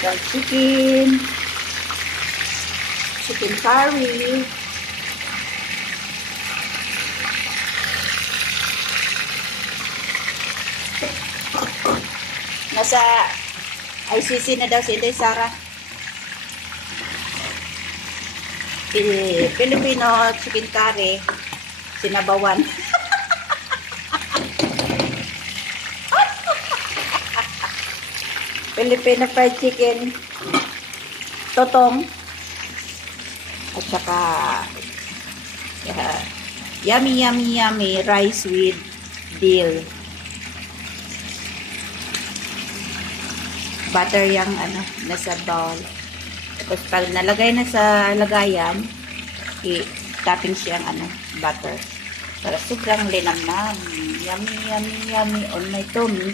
fried chicken, chicken curry, nasa ICC na daw si Inday Sara. Filipino chicken curry, sinabawan. Filipino fried chicken, totong, at saka yummy rice with dill. Butter yung nasa bowl. Tapos pag nalagay na sa lagayan, i-topping siyang butter. Para sobrang linamnam. Yummy on my tummy.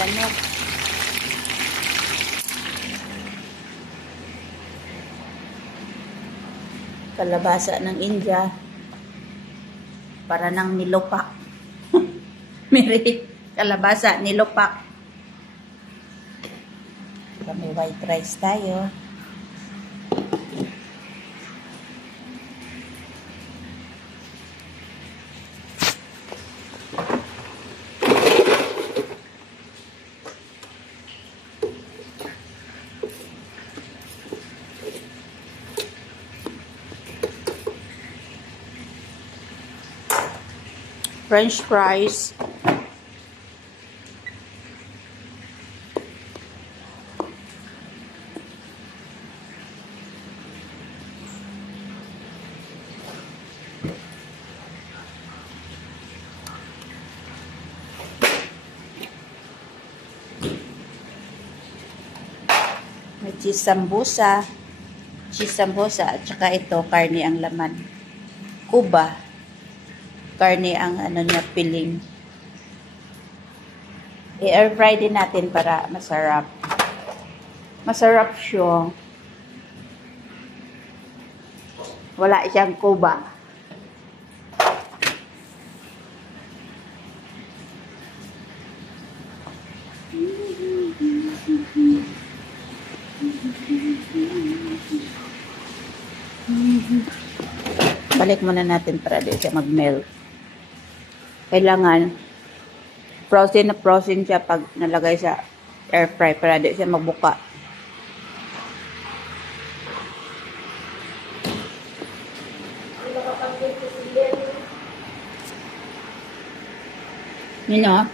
Ganyan. Kalabasa ng India para ng nilupak. Miri, kalabasa, nilupak. May white rice tayo. French fries. May cheese sambusa. At saka ito, karne ang laman. Kuba. Karne ang niya, piling. I-air fry din natin para masarap. Masarap siya. Wala siyang kuba. Balik muna natin para di siya mag-melt. Kailangan frozen na frozen siya pag nalagay sa air fry para di siya magbuka. Nino?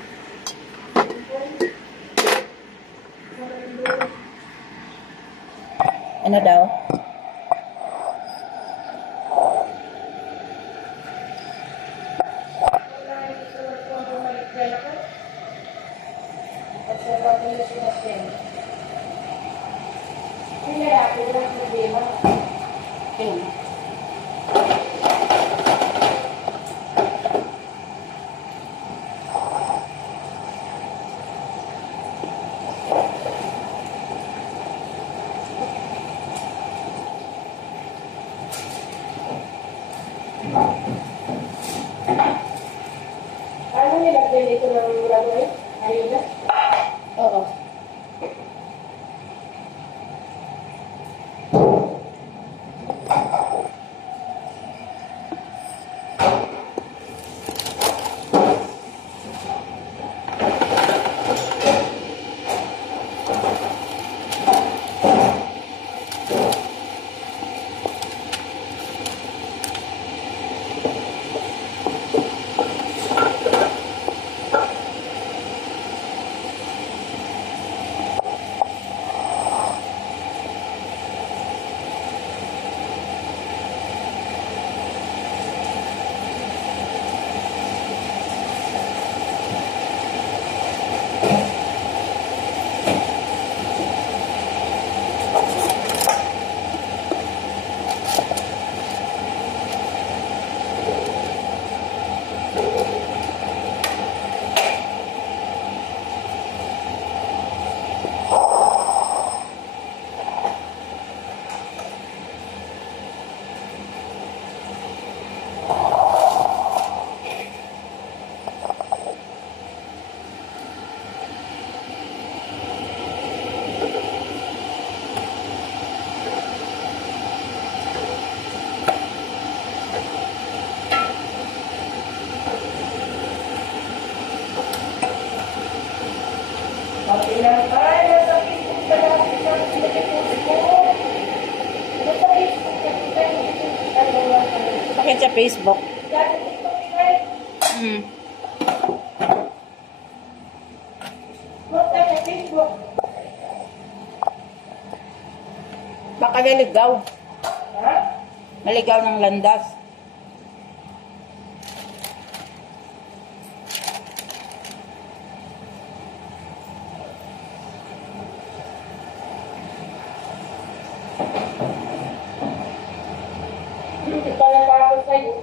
Ano daw? Ano nilagyan dito ng lagay? Ayun na? Oo. Facebook. Dati dito, right? Hmm. Punta sa Facebook. Baka naligaw. Ha? Naligaw ng landas. Hindi pa natapos sa'yo.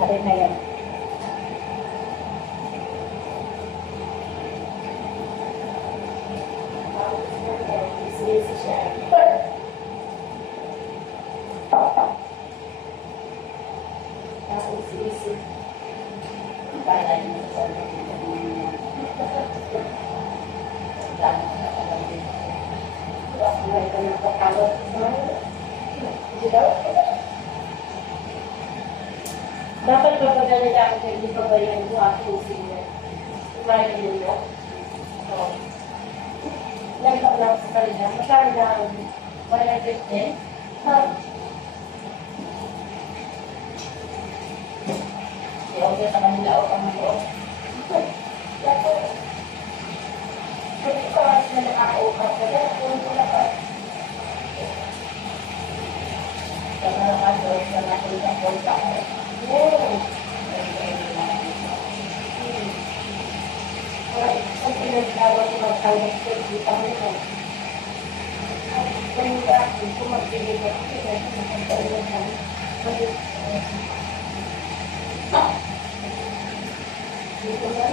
Sari na yan. Dapat papagalala ako sa hindi pa ba yan yung aking senior. Kumain yun mo. Oo. Nagpap lang sa kanila. Magkano na ang 110? Ha? Okay sa kanila o ang mga Hindi ko kasi na nakaka-upap ko. Kung ko na pa. Kaya nakagawa sa natin sa konta ko. Ang pinagkawa ko magtawag ko dito mo na. Kung bakit ko magbigay ko kasi dahil sa pagkawa kami. Dito na.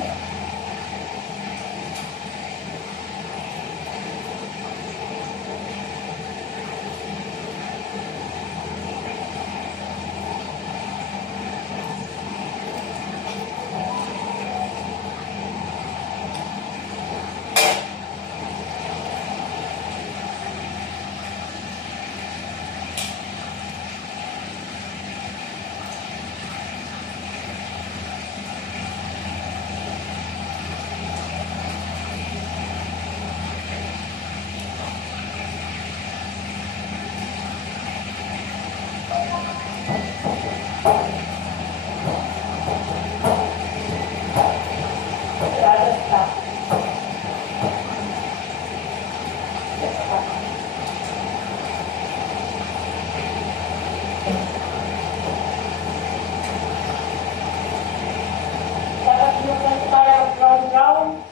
Dapat yung parang brown-brown.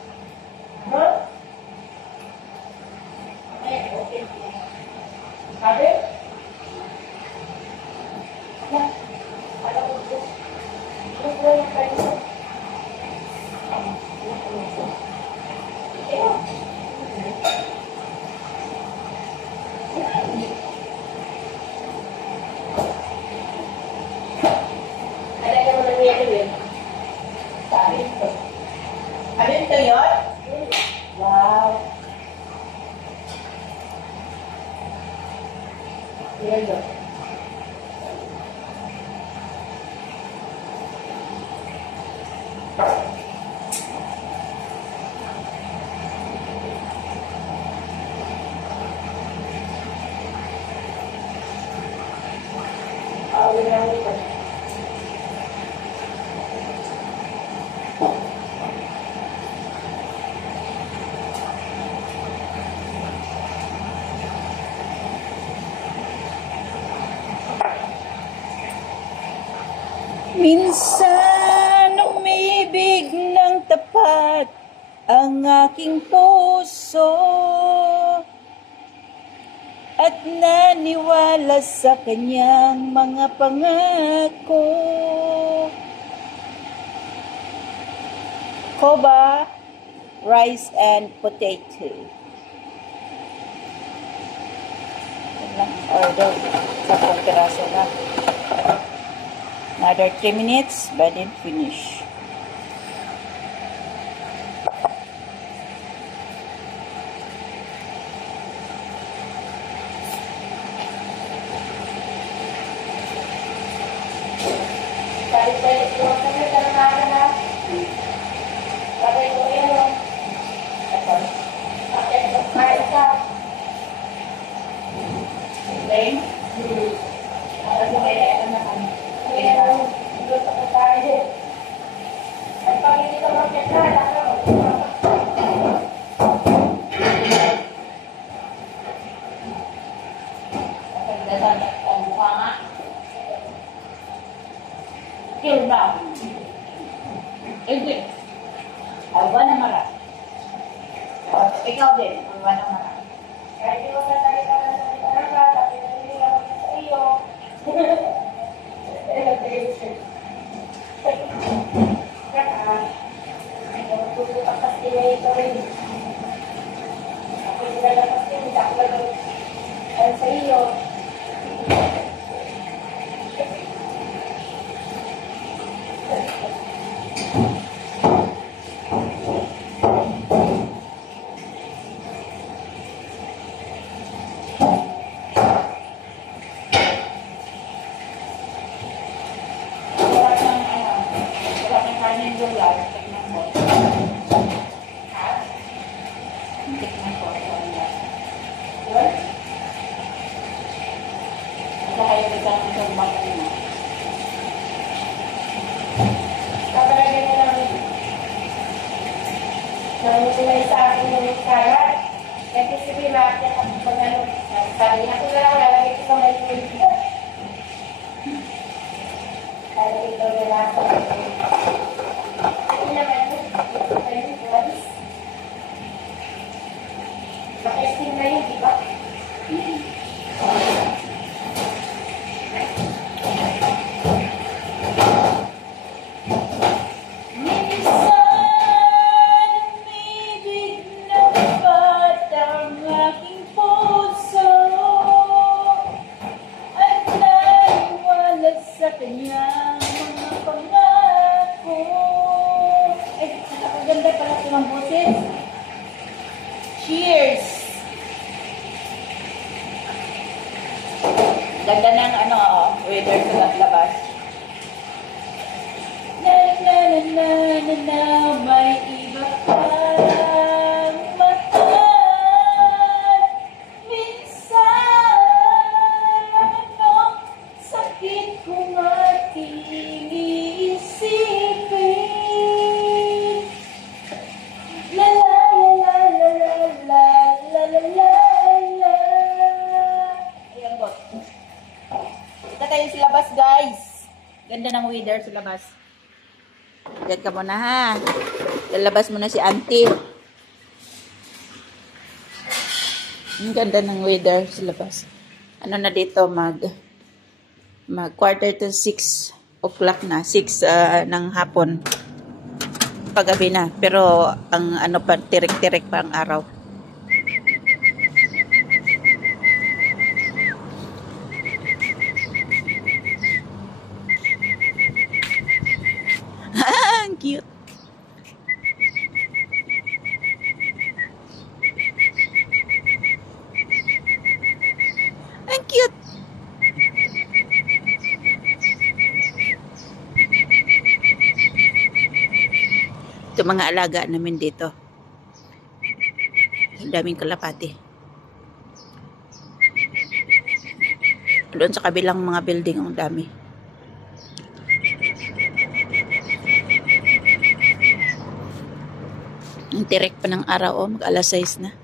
Ha? Okay. Sabi? Alam ko po. Gusto yung kayo. Alay naman ang yelo eh. Sabi ito. Ano ito yun? Wow. Yelo. Awin lang ito. Minsan umibig ng tapat ang aking puso at naniwala sa kanyang mga pangako. Koba, rice and potato. Yan lang order. 10 piraso na. Another 3 minutes, but then finish. Balik-balik ko kami sa mga na. Sabay ko yun. Bakit ko kain ka? Plain? Ano mo kaya na kami? Kaya luto ko tayo. At pag hindi ka magkakala, Pagdasan ang mukha nga. Kill ba? Hindi. Alba na mara. Ikaw din, alba na mara. kahit di ko sa salita na tapi naninilang ako sa iyo. Tutupak kasi na ito rin. Ako yung nalapas din, hindi ako lang sa iyo. Wala kang kanin doon lang. Tikman mo. Ha? Tikman ko. Yun? Ito kayo biglang isang bakit na. Kapalagay mo lang nangyay sa akin yung karat. Kasi si Bima, kaya kapag ano, sabi niya ko na lang, lalagay ko sa may video. Lalagay ko na lang sa hindi naman yun. Ayun, guys. Maka-steam na yun, di ba? Umibig na ba't ang aking puso at naniwala sa kanyang mga pangako. Ay, nakakaganda pala ito ng boses. Cheers! Ganda ng weather sa labas. Na na na na na na, may iba kang mahal. Minsan, ang sakit kong ating iisipin. La la la la la la la la la la. Ayan, bot. Kita tayo sa labas, guys. Ganda ng weather sa labas. Diyan ka muna, ha. Lalabas mo na si auntie. Ang ganda ng weather sa labas. Ano na dito, mag 5:45 na. 6 ng hapon. Paggabi na. Pero, ang ano pa, tirik-tirik pa ang araw. Ang cute. Ang cute. Ito mga alaga namin dito. Ang daming kalapati. Doon sa kabilang mga building ang dami. Ang tirik pa ng araw, mag alas 6 na.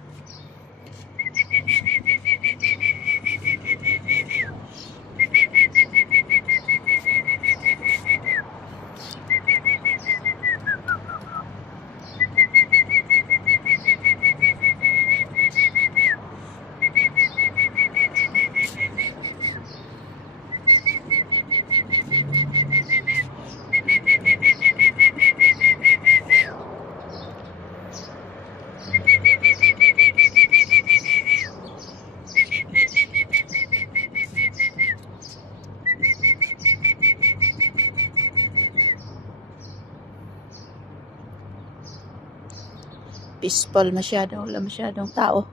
peaceful masyado. Wala masyadong tao.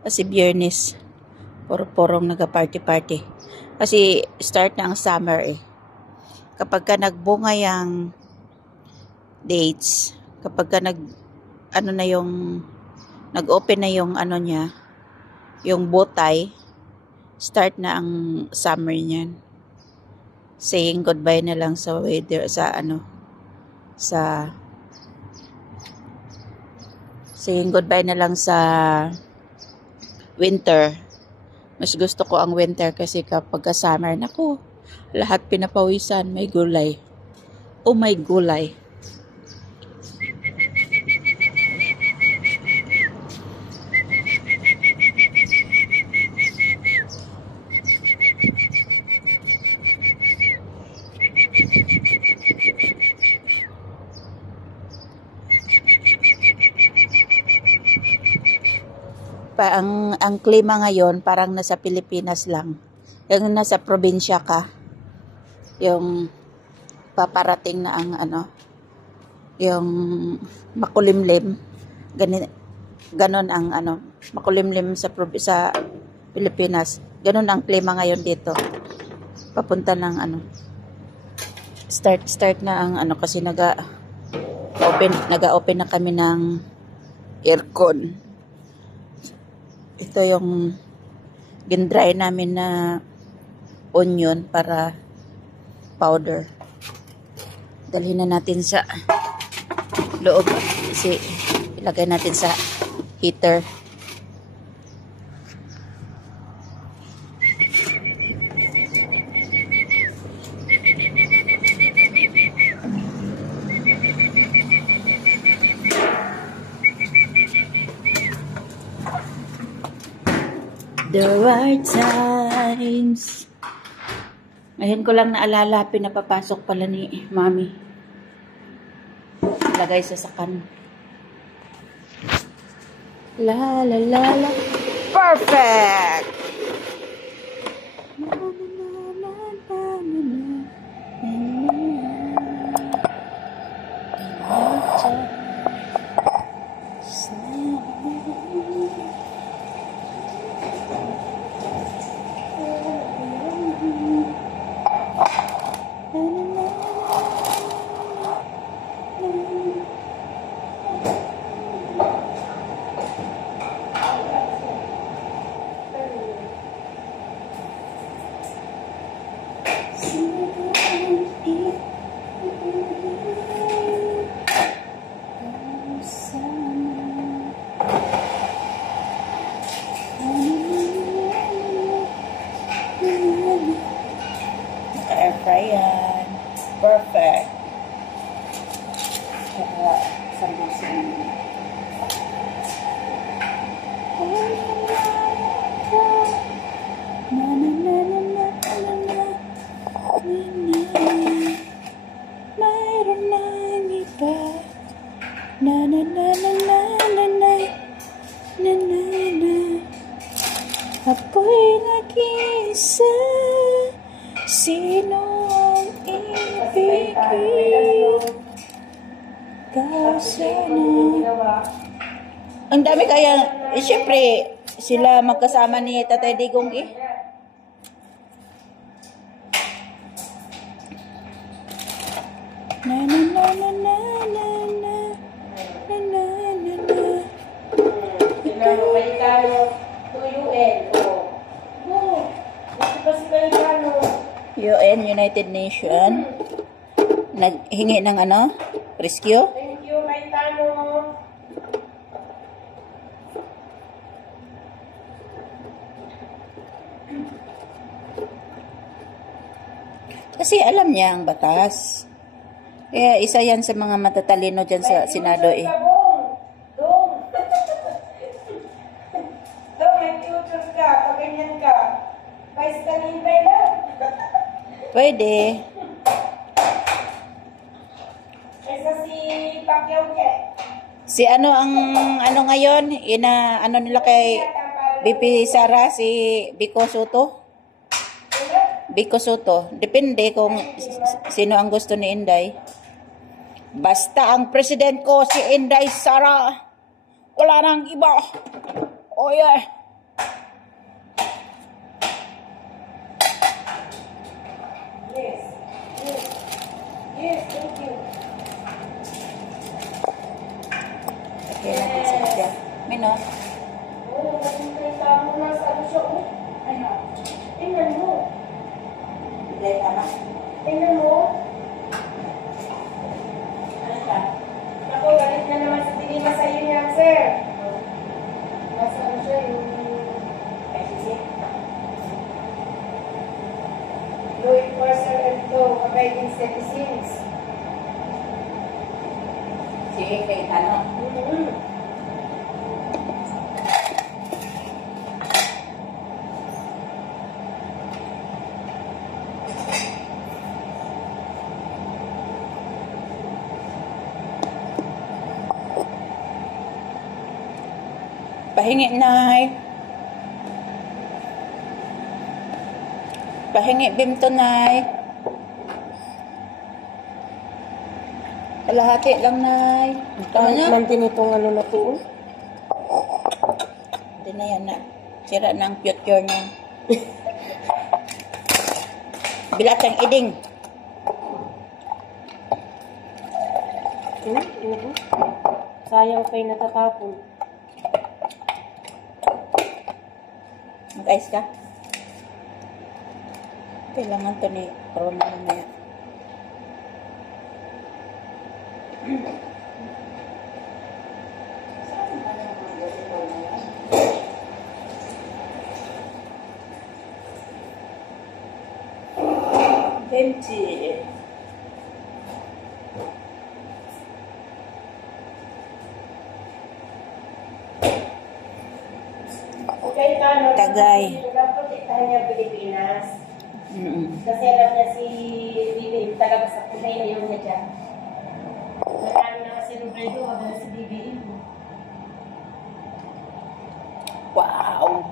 Kasi Biyernes. Puro-purong naga-party-party. Kasi start na ang summer eh. Kapag ka nagbunga yung dates, kapag ka nag-open na yung ano niya, yung botay, start na ang summer niyan. Saying goodbye na lang sa weather, saying goodbye na lang sa winter. Mas gusto ko ang winter kasi kapag ka summer, naku, lahat pinapawisan, may gulay. Oh my gulay. Ang klima ngayon parang nasa Pilipinas lang. Yung nasa probinsya ka, yung paparating na ang yung makulimlim, ganon ang makulimlim sa Pilipinas. Ganon ang klima ngayon dito. Papunta ng start na ang kasi naga-open na kami ng aircon. Ito yung gindry namin na onion para powder. Dalhin na natin sa loob kasi ilagay natin sa heater. There are times. Ngayon ko lang naalala, pinapapasok pala ni Mami. Lagay sa sakan. La la la la. Perfect! Air fryer. Perfect. Kaya sambusin. Mayroon lang iba. Na na na na na na na na na na. Ako'y nag-iisa. Sino ang ibigin? Kasana. Ang dami kaya, syempre, sila magkasama ni Tatay Digong eh. Na na na na na na na na na na na. Amerikano to UN. Oh. Kasi Amerikano. UN, United Nations. Naghingi ng rescue? Thank you, Amerikano. Kasi alam niya ang batas. Kaya isa yan sa mga matatalino dyan sa Senado eh. Dong, may future ka. Pag ganyan ka. Vice Kalibay lang. Pwede. Kaysa si Pacquiao niya. Si ang ngayon? Nila kay BP Sara, si Vico Soto? Vico Soto. Depende kung sino ang gusto ni Inday. Basta ang president ko si Inday Sara. Wala nang iba. Oh yeah. Yes. Yes. Yes, thank you. Okay, natin siya. Mino? Oh, naging tama mo na sa ano siya, oh. Ano? Tingnan mo. Hindi, tama. Tingnan mo. Ano siya? Ako, galit na naman sa tingin na sa'yo niyan, sir. Nasa ano siya, yung ICC? law enforcer and law abiding citizens. Si kay ano? Pahingi, Nay. Pahingi, Bimto, Nay. Kalahati lang, Nay. Tama na? Mantin itong ano na to. Hindi na yan, na. Sira na ang future niya. Bilat ang iding. Sayang pa'y natatapon. Mag-ice ka? Kailangan to ni Rona mamaya. Empty. Okay, Tano. Tagay. Naprotektahan niya Pilipinas. Kasi alam niya si BBM talaga sa kulay na yun niya dyan. Marami na kasi Robredo habang si BBM. Wow.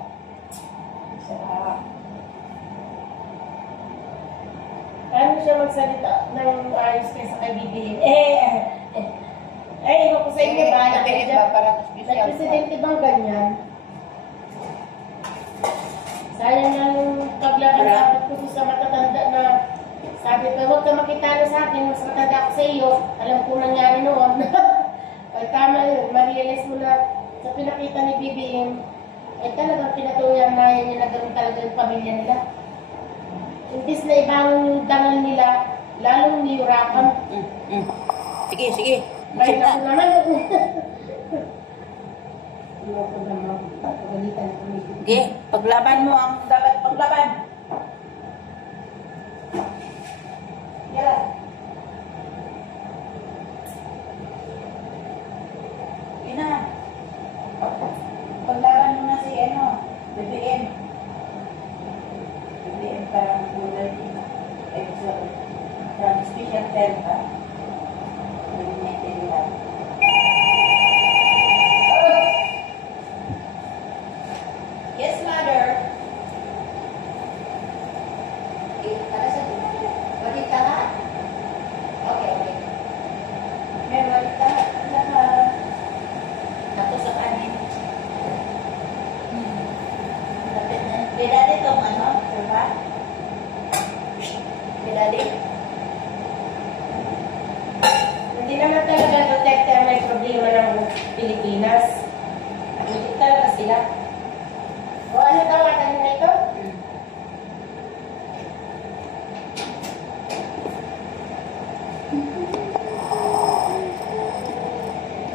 Sarap. Paano siya magsalita ng ayos kaysa kay BBM? Iwan ko sa inyo ba? Nag-presidente bang ganyan? Sayang na yung paglaban dapat ko sa matatanda na sabi ko, huwag ka makitalo sa akin, mas matanda ako sa iyo. Alam ko nangyari noon. Ay tama yun, ma-realize mo na sa pinakita ni BBM, ay talagang pinatuyan na yan nila gawin talaga yung pamilya nila. Imbis na ibang dangal nila, lalong niyurakan. Sige, sige. Kahit Sige ako na. naman. Hindi ako naman. Pagalitan ko ni BBM. Sige, paglaban mo ang dapat paglaban. Yara. Ina. Paglaban mo na si ano, BBM. BBM parang kulay episode from Special Delta. Yes, mother. Para sa balik ka ha? Okay, okay. May balik ka ha? Tapos sa kanin. Beda dito, ano? Diba? Beda dito. Hindi naman talaga Duterte ang may problema ng Pilipinas. Hindi talaga sila. O ano tawagan na ito?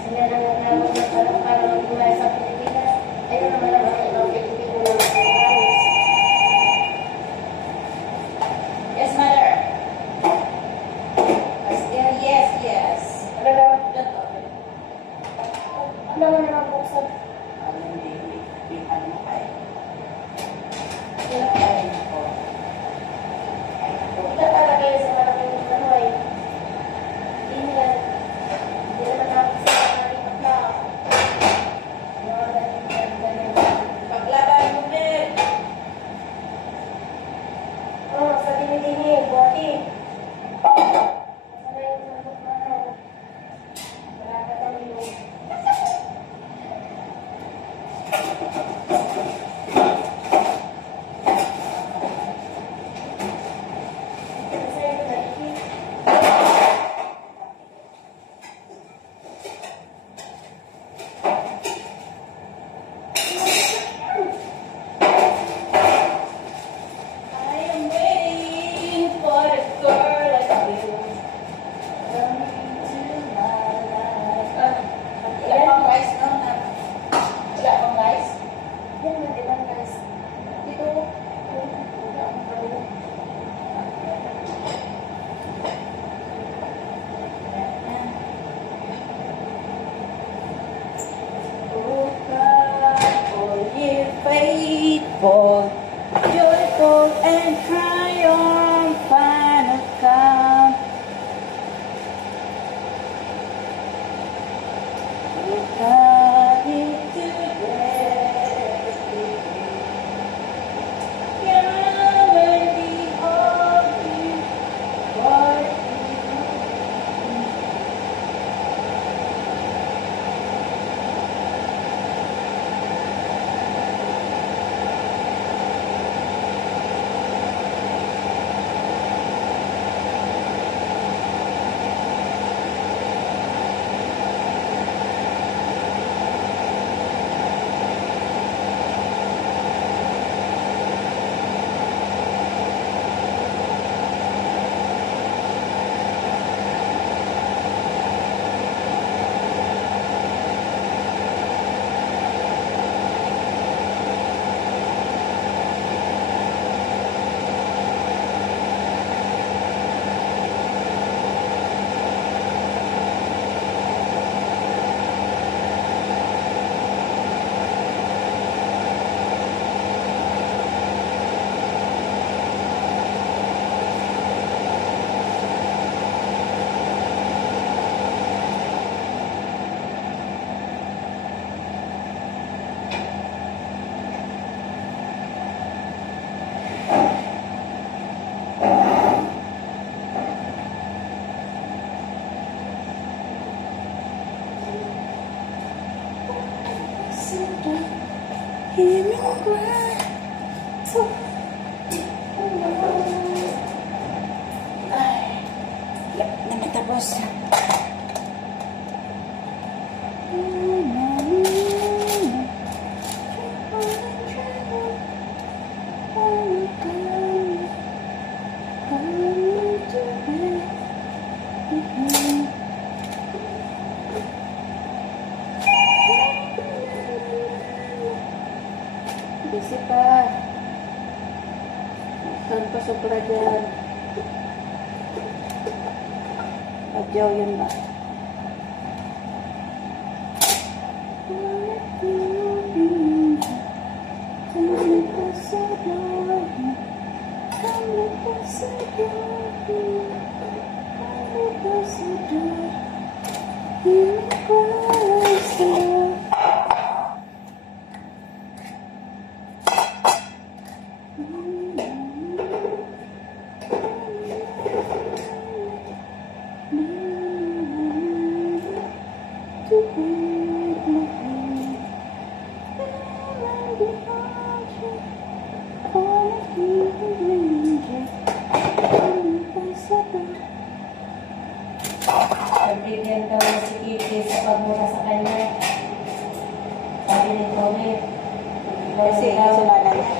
Sila naman naman na parang mula sa Pilipinas. Ayun naman naman ang Pilipino na mas Yes, mother. Yes, yes. ano na? Ano naman ang buksan? Wala talaga yun sa malaking ano eh. Hindi yan. Hindi naman ako sa malaking pagkao. Paglaban mo, Ben. Oh, sa dini-dini, buhati. Sana yung nabot na ano. Wala ka kami yung... Joyful, joyful and triumphant come. God is today. Come and behold Him, for naman tapos. Busy pa. Saan pa sobra dyan? Adyaw yun ba? Pagbigyan daw na si Kitty sa pagmura sa kanya. Sabi ni Tony. Kasi kasalanan niya.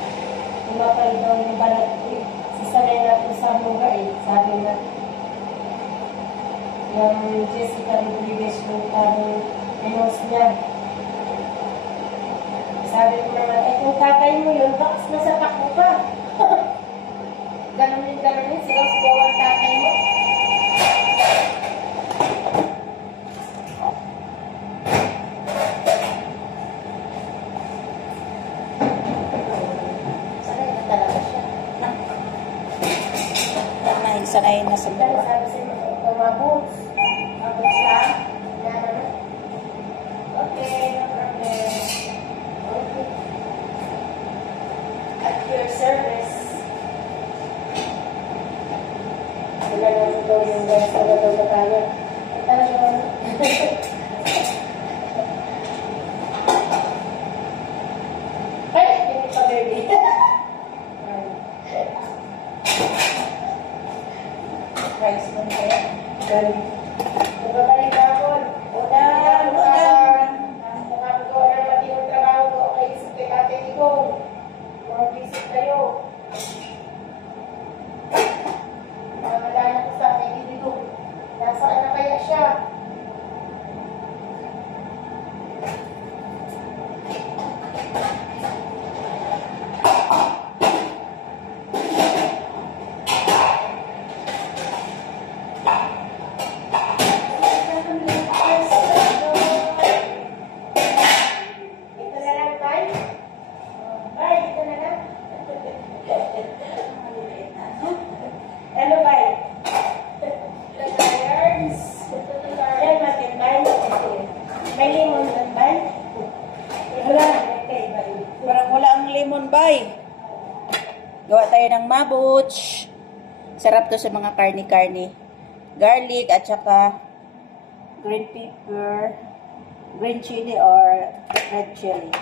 Tumakal daw yung balat ko eh. Sasanay natin sa mura eh. Sabi na. Yung Jessica Rodriguez yung parang pinos niya. Sabi ko naman, eh kung tatay mo yun, bakit nasa takbo ka? Ganunin, sila ang tatay mo. Sanay na sa Dahil sabi sa inyo, tumabos. Tapos lang. Okay, no problem. Okay. At your service. Wala naman daw yung guys na daw na tayo. Talagang ay, hindi pa baby. Guys, galing. Nagbabalik ako. Udan. Nakakagawa na natin yung trabaho ko. Okay, isip kay Ate Tigong. Mga visit kayo. Nakakalala ko sa Ate Tigong. Nasaan na kaya siya? Ito na lang, Tay. Tay, ito na lang. tayo ng mabuch. Sarap to sa mga karni-karni. Garlic at saka green pepper, green chili or red chili.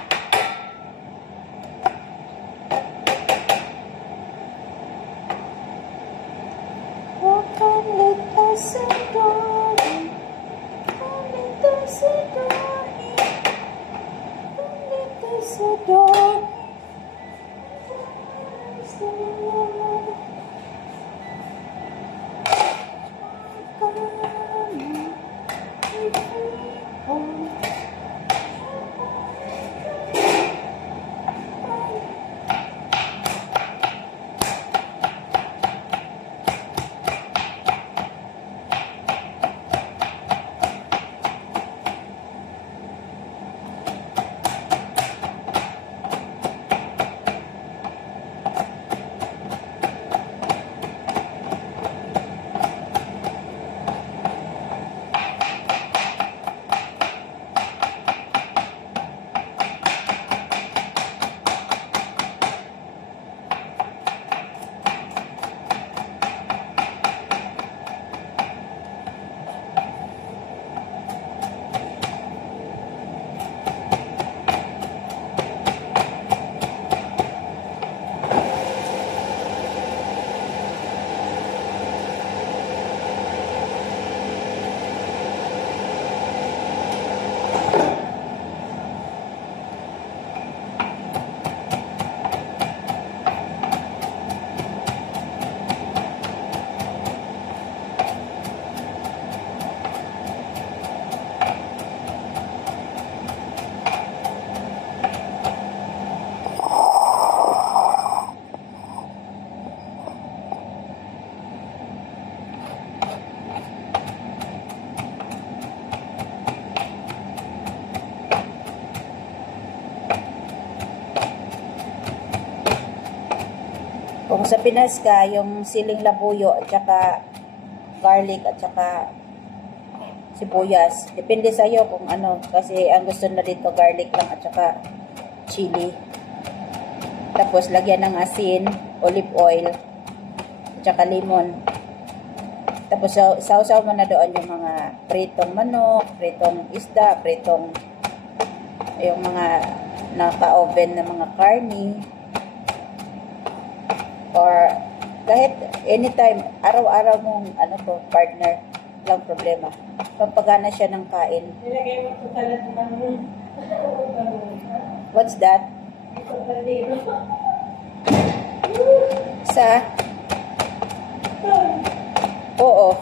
Kung sa Pinas ka, yung siling labuyo at saka garlic at saka sibuyas. Depende sa iyo kung ano. Kasi ang gusto na dito garlic lang at saka chili. Tapos lagyan ng asin, olive oil, at saka lemon. Tapos sausaw mo na doon yung mga pritong manok, pritong isda, pritong yung mga naka-oven na mga karni. Or kahit anytime, araw-araw mong partner, lang problema. Pampagana siya ng kain. Nilagay mo ito talad ng What's that? ito talad. Sa? Oo.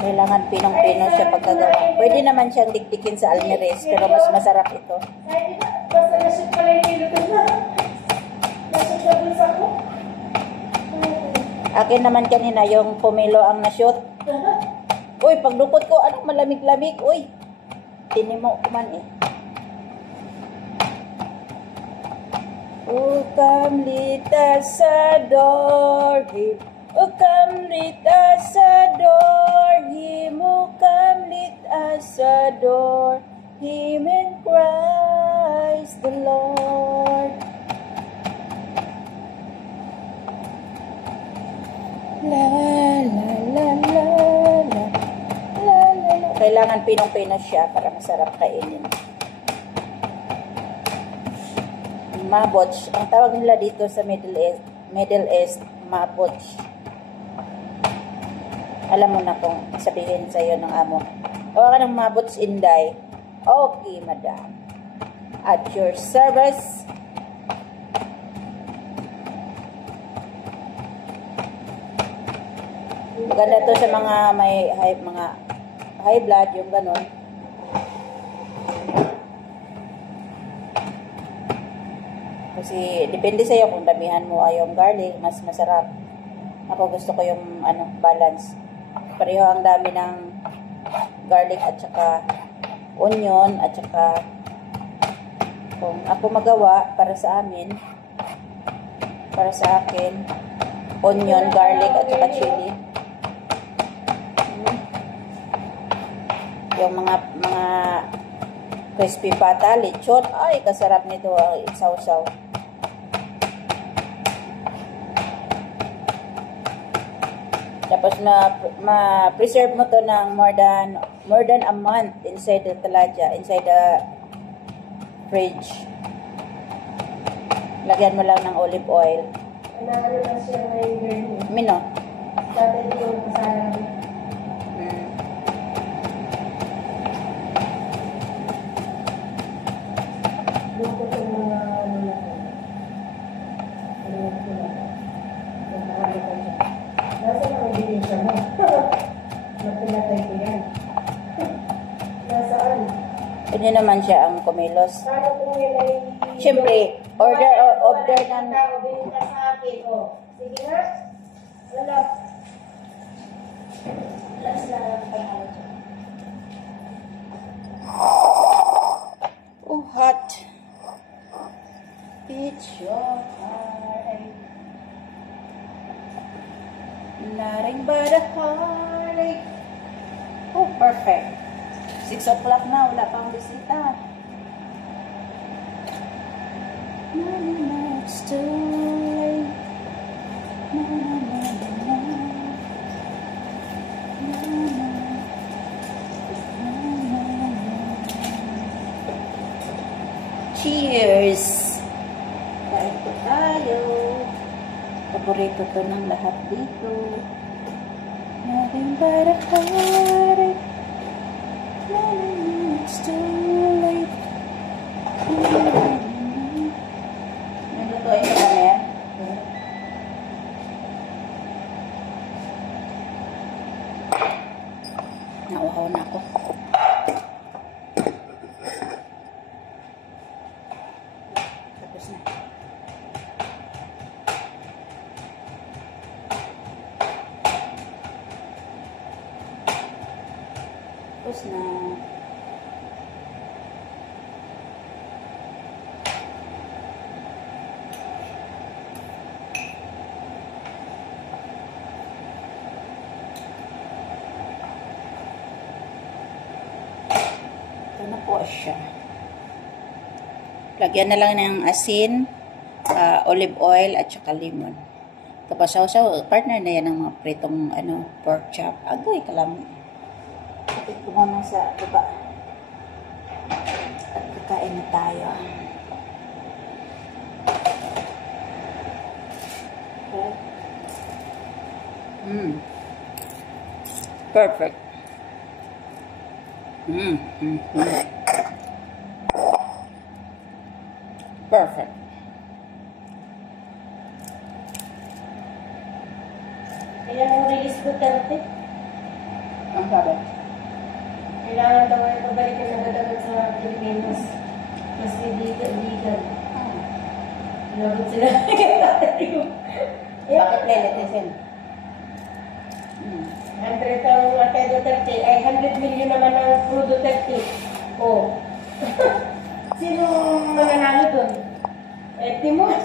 Kailangan pinong-pino siya pagkagawa. Pwede naman siyang dikdikin sa almeres, pero mas masarap ito. Ay, di ba? Basta nashoot pala yung niluto na. Nashoot na dun sa ko. Akin naman kanina yung pomelo ang na-shoot. Uy, pagdukot ko, anong malamig-lamig? Uy, tinimo ko man eh. O kamlit asador, o kamlit asador, himo kamlit asador, him in Christ the Lord. La la la la la la la la. Kailangan pinong-pino siya para masarap kainin. Maboch. Ang tawag nila dito sa Middle East, maboch. Alam mo na kung sabihin sa'yo ng amo. Gawa ka ng maboch, Inday. Okay, madam. At your service. Maganda to sa mga may high blood, yung ganon. Kasi depende sa iyo kung damihan mo ay yung garlic, mas masarap. Ako gusto ko yung balance. Pareho ang dami ng garlic at saka onion at saka kung ako magawa para sa amin, para sa akin, onion, garlic at saka chili. Yung mga crispy pata, lechon. Ay, kasarap nito ang isaw-saw. Tapos ma-preserve mo to ng more than a month inside the talaga, inside the fridge. Lagyan mo lang ng olive oil. Ano lang siya may journey. Mino. Dati yung kasama. Luto ko mga ano lang. Nasa mga dinisya mo? Napinatay ko yan. Nasaan? Pwede naman siya ang kumilos. Paano kung yan ay... Siyempre, order ng... Binita sa akin, oh. Sige nga. Wala. Last na lang pangalan dyan. Oh, hot. It's your heart. Nothing but a heartache. Oh, perfect. 6 o'clock na, wala pang bisita. It's too late. Cheers! Kain po tayo. Paborito to ng lahat dito. Nothing but a heartache. It's too late. Naglutuin ka ba na yan? Nauhaw na ako. Tapos na. Tapos na. Ito na po siya. Lagyan na lang ng asin, olive oil, at saka lemon. Tapos sausaw, partner na yan ng mga pritong pork chop. Agoy, kalami. Kapit ko muna sa baba. At kakain na tayo. Okay. Perfect. Perfect. Kaya nang release Duterte, Ang sabi? kailangan daw ay pabalikan na agad sa Pilipinas. Kasi legal. Lagot sila. Bakit leletisin? 100 ang Ate Duterte, ay 100 million naman ang Pro Duterte. Oh. Sino mananalo doon? Timos.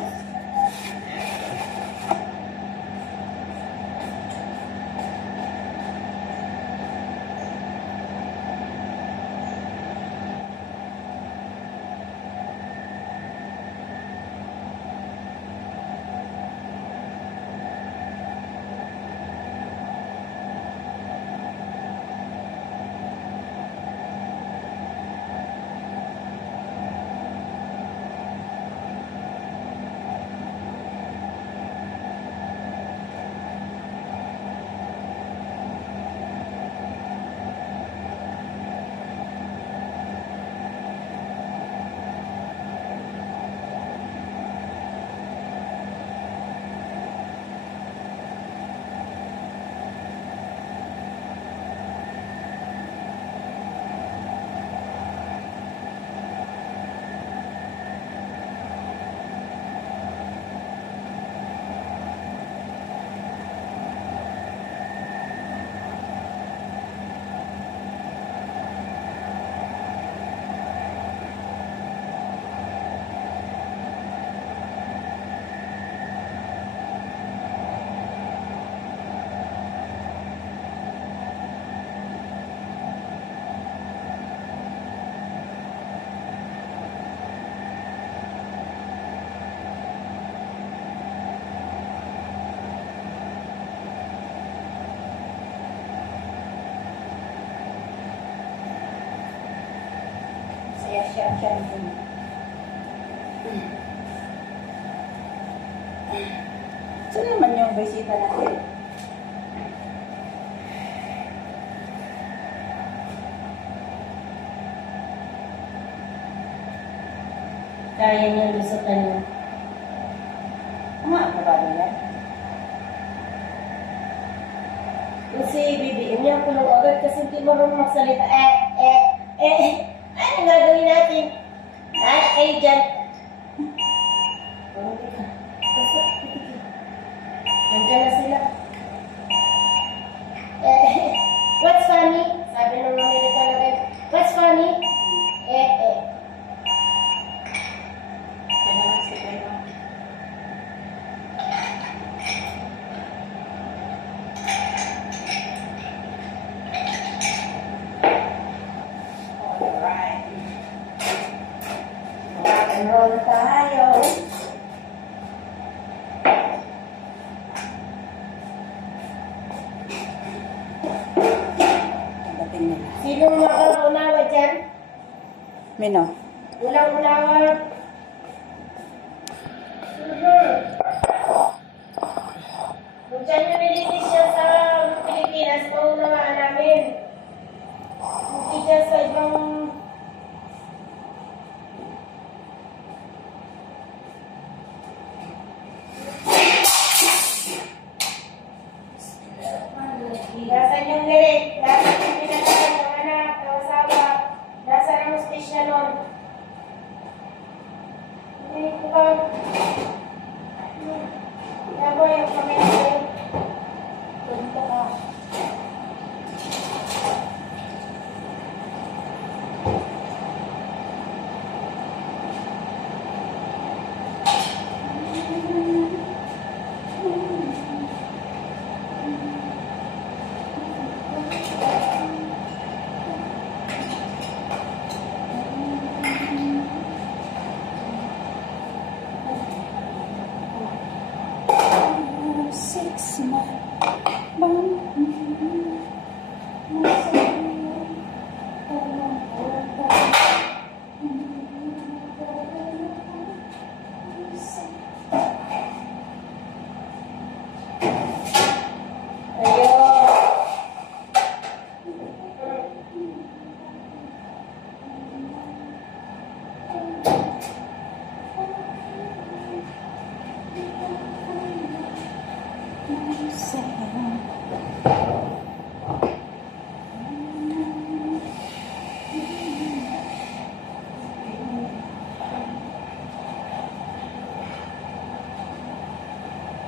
siya. Saan naman yung bisita natin? Kaya niya lusutan niya. Mga abogado yan. Kasi bibiin niya ako ng agad kasi hindi marunong magsalita. Ano gagawin natin? Lahat kayo dyan. Basta, nandiyan na sila. What's funny? Sabi ng Amerikano guys. What's funny? Yan naman si Pero. Alright. Rock and roll tayo. Pagdating nila. Sino makaunawa dyan? Mino? Walang unawa. Kung dyan yung nilitis siya sa Pilipinas, maunawaan namin. Hindi dyan sa ibang... Nasaan yung galit? Nasaan yung pinagalan ng anak, ng asawa? Nasaan ang hostisya nun? Hindi ko ba... Yabo yung pamilya. Tunto ka.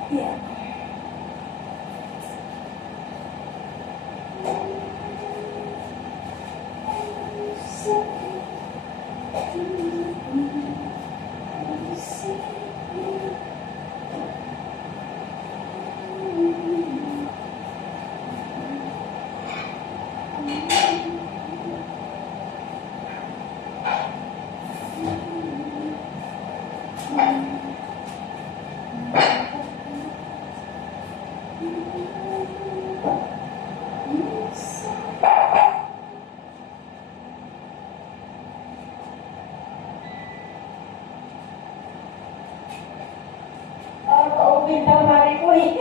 Yeah. Ka-open daw mari ko eh.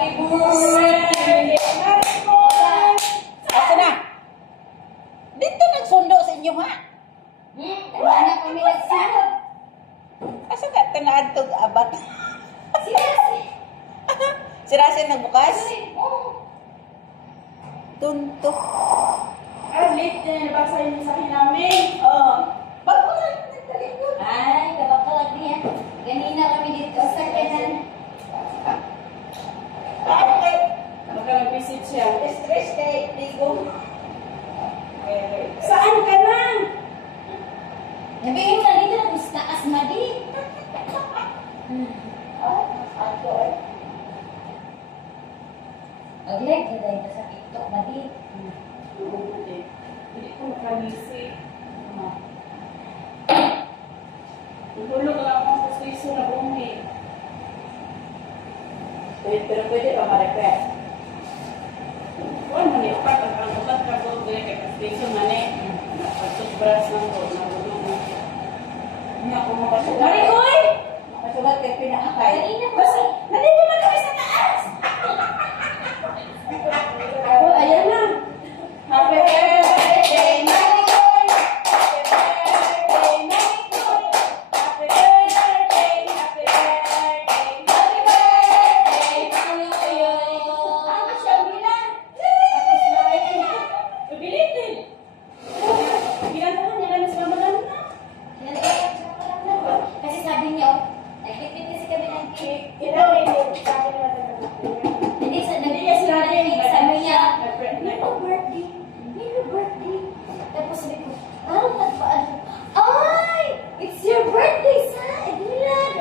Happy birthday! Asa na? Dito nagsundo sa inyo, ha? Kanina kami nagsunod. Asa ka tanaad to abat? Seriously? Si Russell nagbukas? Oo. Tuntok. Ah, late na nabasa yung mensahe namin. Oh. Bago na nagtalikod. Ay, kabakalag niya. Ganina kami dito sa kanan. Okay. Magka-visit siya. Stress kay Ligo. Saan ka na? Nabihin na dito na sa taas, Madi. Ato eh. Aglag, gaday na sa TikTok, Madi. Hindi ko makalisi. Tulog lang akong pusiso na bumi. Pero pwede pa ma-repair. Kuan man yung pat, ang ugat ka po, gaya kay pusiso man eh. Pagtutbras ng po, nabulong na siya. Hindi ako makasugat. Marikoy! Makasugat kay pinakakay. Kanina ba sa... Nandito ba kami sa taas? Ako, ayan na. Happy birthday, Marikoy! Happy birthday, Marikoy! Happy birthday, happy birthday, happy birthday to you! Ako siya, Mila. Tapos na rin. Pabilitin. Ginagawa niya lang sa mga na. Kasi sabi niyo, nagtipid kasi kami ng cake. Hindi sa sabi niya, Milo birthday. Milo birthday. Tapos sabi ko, nagpaan ko. Ay! It's your birthday, son! Ilan?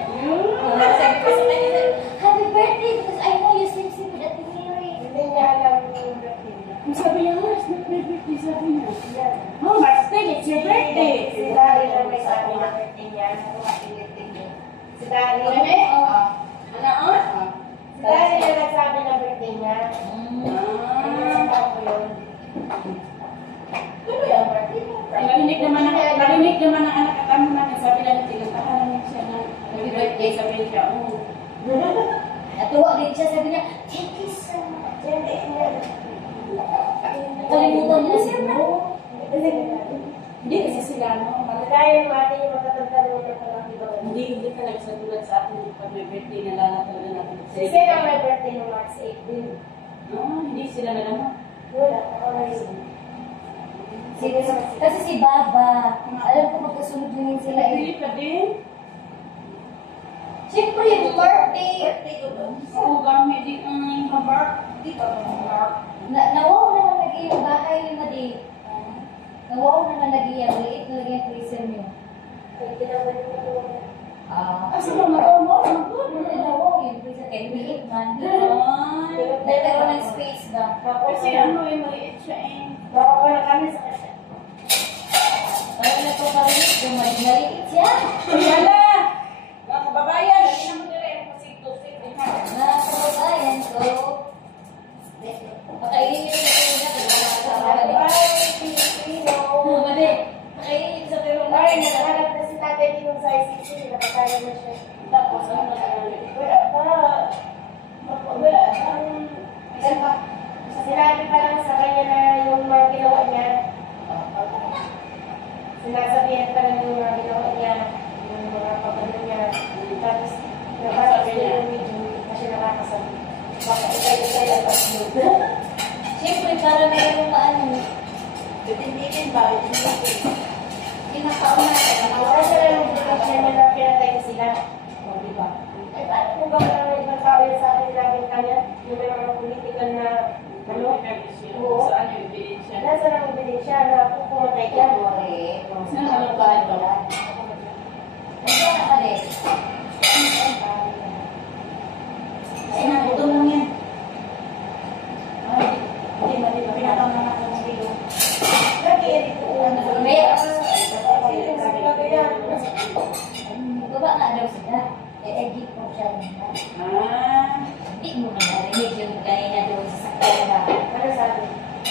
Sabi ko sa kanya, happy birthday because I know you sleep with Ate Mary. Ang sabi niya, oh, it's not my birthday, sabi niya. Oh, Marcel, it's your birthday. Ano? Narinig naman ang anak at amo namin, sabi lang, tinatahanan niya siya na happy birthday, sabi niya, oh. Natuwa din siya, sabi niya, thank you so much. Nakalimutan niya siya na. Hindi kasi sila, no? Hindi ka nagsagulat sa atin pag may birthday na lala talaga natin. No, hindi sila nalaman. Kasi si Baba, alam ko magkasunod din sila. Pili ka din. Siyempre, yung birthday. Oo, gamit din ang habar. Di ba ang habar? Nawaw naman lagi yung bahay ni Madi. Nawaw naman lagi yan. Maliit na lagi yung freezer niyo. Kasi mga mo, Nawaw yung freezer. Kaya maliit man. Ay, Nagkaroon ng space ba? kasi ano eh, maliit siya eh. Parang na ito karinig. Yung maliit siya. Yala! Mga kababayan, hindi naman nila yung pasig-tusig. Mga kababayan ko. Pakainin niyo yung kayo na. Madi. Pakainin niyo sa pero Tapos ano na Sinabi pa lang sa kanya na yung mga ginawa niya, sinasabihan pa lang yung mga ginawa niya, yung mga pagano niya, tapos nabasa niya yung video, hindi pa siya nakakasabi. Baka ikay-ikay ang pag-view. siyempre, para mayroong maano. Bitin-bitin ba? Bitin-bitin. Kinakauna. Kasi lang yung video niya na pinatay ko sila. O, di ba? Eh, paano kung ba may ibang tao yun sa akin laging kanya, yung may mga political na ano? Oo. Saan yung ebidensya? Nasa lang ebidensya na kung pumatay ka. Saan ang bahay ba? Nandiyan na pala eh. Ay, nabuto mo yan. Ay, hindi mali pa pinatama ng video. Lagi, ko Kaya, baba nga daw sila. E-edit mo siya nila. Hindi mo na narinig yung kanina doon sa sakyan ba? Ano sabi?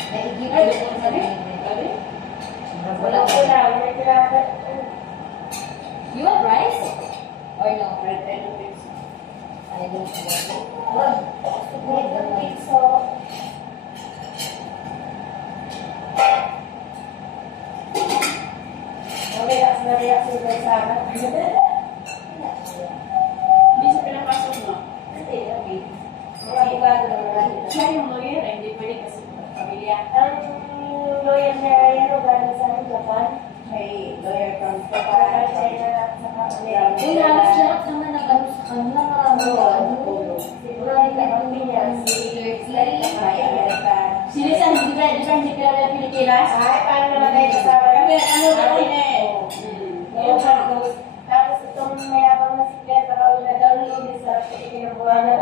Na-edit mo doon sa kanina. Wala ko lang. May kailangan. You want rice? Or no? Idol sa buhay. Wait lang, wait. So, relax na relax yung kasama. Hindi siya pinapasok mo. Hindi, okay. Mga abogado naman. Siya yung lawyer, hindi pwede kasi pamilya. Ang lawyer na yan, galing sa Japan. May lawyer from Para Japan. China at saka Amerika. Uy, halos lahat naman ang ano sa kanila. Siguro ay kapatid niya. Si May American. Sila sa hindi ka Pilipinas? ay, paano naman tayo kasama? Kami, ano ba rin eh? Yung hagos. Tapos itong mayabang na sikleta, kawin na daw ni Ibis sa kinabuhan na.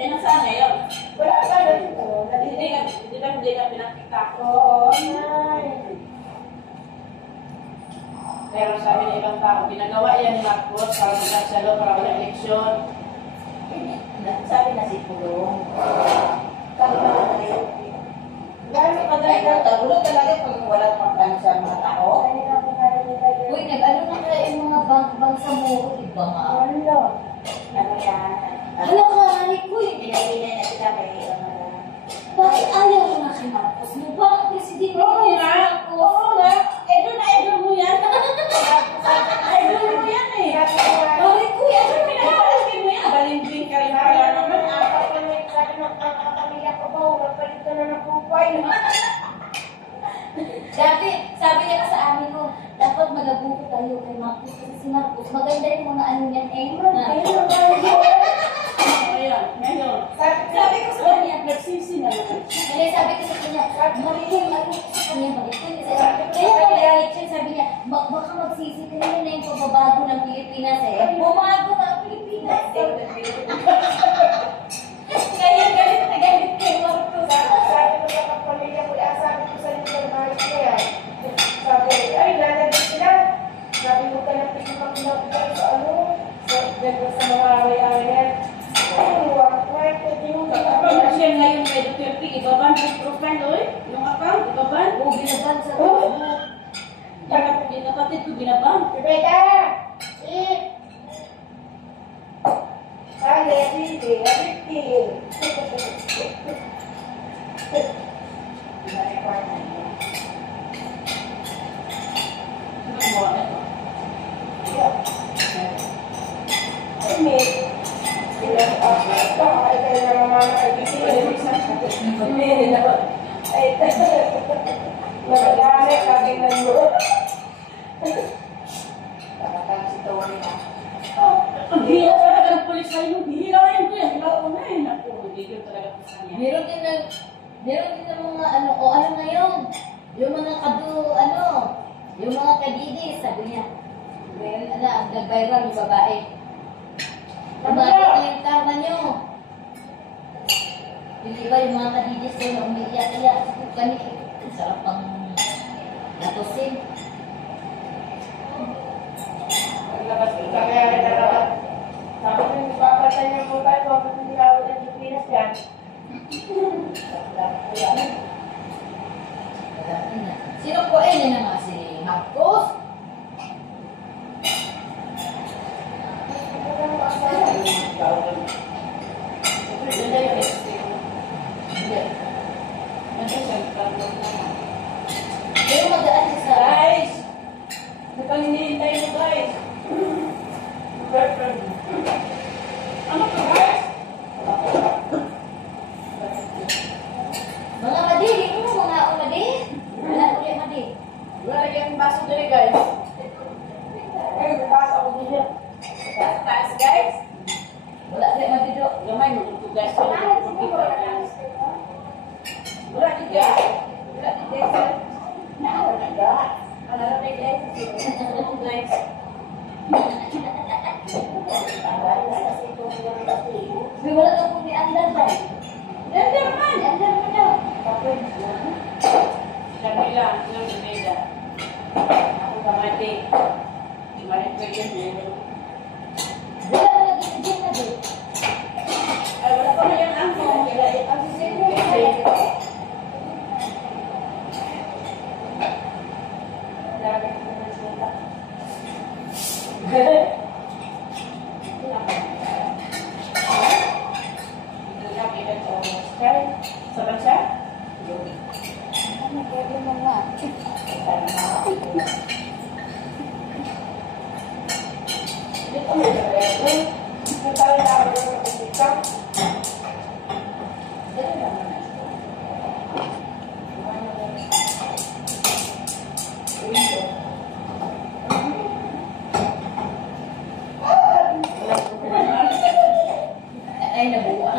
Eh, nasaan na yun? Wala ka na dito. Hindi ka pinakita ko. Oo, nay. Pero sabi ng ibang tao, ginagawa yan ni Marcos para magkagsalo, para wala eleksyon. Sabi na si Pulong. Kami na rin. Gano'n ka Ay, ganda. tagulo talaga pag wala pang ano sa mga tao. Uy, nag-ano na kaya yung mga bank sa muro, iba nga. Ano? Ano yan? Hala ka, Hari ko eh. Pinainan na sila kay Bakit ayaw mo na kay Marcos? Mo ba ang presidente Oo niya nga. si Marcos? Oo nga. Idol na idol mo yan. Idol mo yan eh. Hari ko, idol pinakalalaki mo yan. Balimbing ka rin pala naman. Dati, sabi niya sa amin ko, dapat malabuko tayo kay Marcos kasi si Marcos, maganda yung mga ano niyan eh. Ngayon, ngayon. Sabi ko sa kanya, nagsisi na naman. Kaya sabi ko sa kanya, Maricel, ano ko sa kanya, Maricel. Kaya nagalit siya, sabi niya, baka magsisi ka na yun na yung pagbabago ng Pilipinas eh. Bumago na ang Pilipinas. Kaya galit na galit kay Marcos. Kapag siya ngayon kay Duterte, ibaban yung profile, oy? Yung account, ibaban? Oo, binaban sa yung kapatid ko, binaban. Ano mo na ito? Ang hila talaga ng pulis sa inyo. Hihilahin ko yan. Hilahin ko na eh. Naku, hindi ko talaga sa kanya. Meron din ng mga ano, o ano ngayon, yung mga yung mga kadidis, sabi niya. Well, nag-viral yung babae. Umabot na yung karma nyo. Yung iba, yung mga kadidis ko na umiiyak-iyak. Kami, sarap pang natusin. Sino po na nga si Marcos? Pero magaan siya sa... Guys! Mukhang hinihintay mo, guys. Ano to, guys? Mga madi, hindi mo mga madi. Wala ulit madi. Wala lagi ang baso dali, guys. Taas, guys. Wala ulit madi do. Gamay mo ito, guys. Wala di, guys. Wala di, guys. Wala di, guys. Wala di, guys. Guys. May wala ka po ni Andal ba? Ganda naman. Andal mo daw. Camila, yung Camila. Ako kamati. Imalit ko yun, meron. Wala na lagi si Jen na do. Ay, wala pa na yan ang Ang sisip mo. Sabat siya? Ano, pwede mo nga. Dito mo yung pwede. Yung tayo na ako ng pagkita. Dito naman. Ay, nabuwa.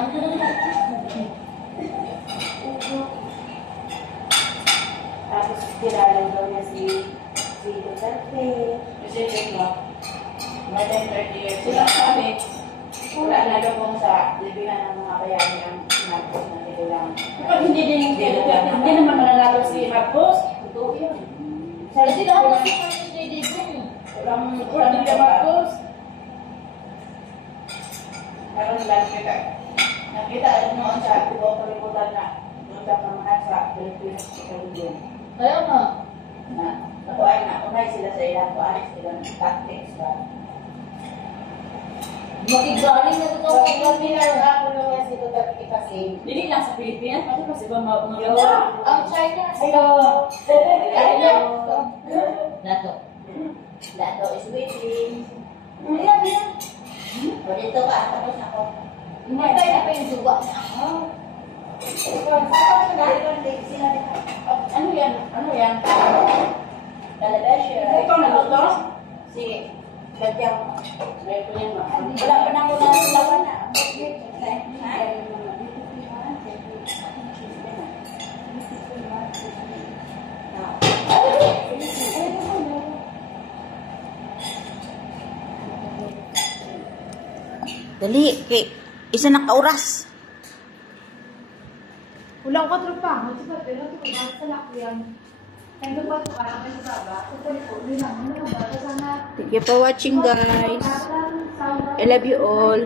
Tapos kilala daw niya si Duterte. Kasi ito, more than 30 years sila kami. Wala na daw kung sa libingan ng mga bayani ang Marcos na nilang. Kapag hindi naman mananalo si Marcos, Totoo yun. Kasi lahat ng si Diding. Kulang din kay Marcos. Meron lang kita. Nakita noon sa ibang kalimutan na noon sa pamahat sa Pilipinas sa Caribbean. Kaya nga. Na nakuha na kumay sila sa ilang kuhaan sila ng tactics ba. Makigaling na ito. Kapag nilalako naman si Duterte kasi, Hindi lang sa Pilipinas, ano kasi ba yun. Ang China. Hello. Dato. Dato is waiting. Ilan, ilan? O dito ka, tapos ako. Matay na pa yung suwa niya. Ano yan? Ano yan? Bangladesh. Ikaw na to? Si Kadyang. Wala pa na ako na lawan na. Dali, kay isa na kauras. Ulang 4 pa. Magsipa, pero ito ba sa lakyan? Kaya ba ito parang may baba? Ito po, hindi naman. Ano ba? Sana... Thank you for watching, guys. I love you all.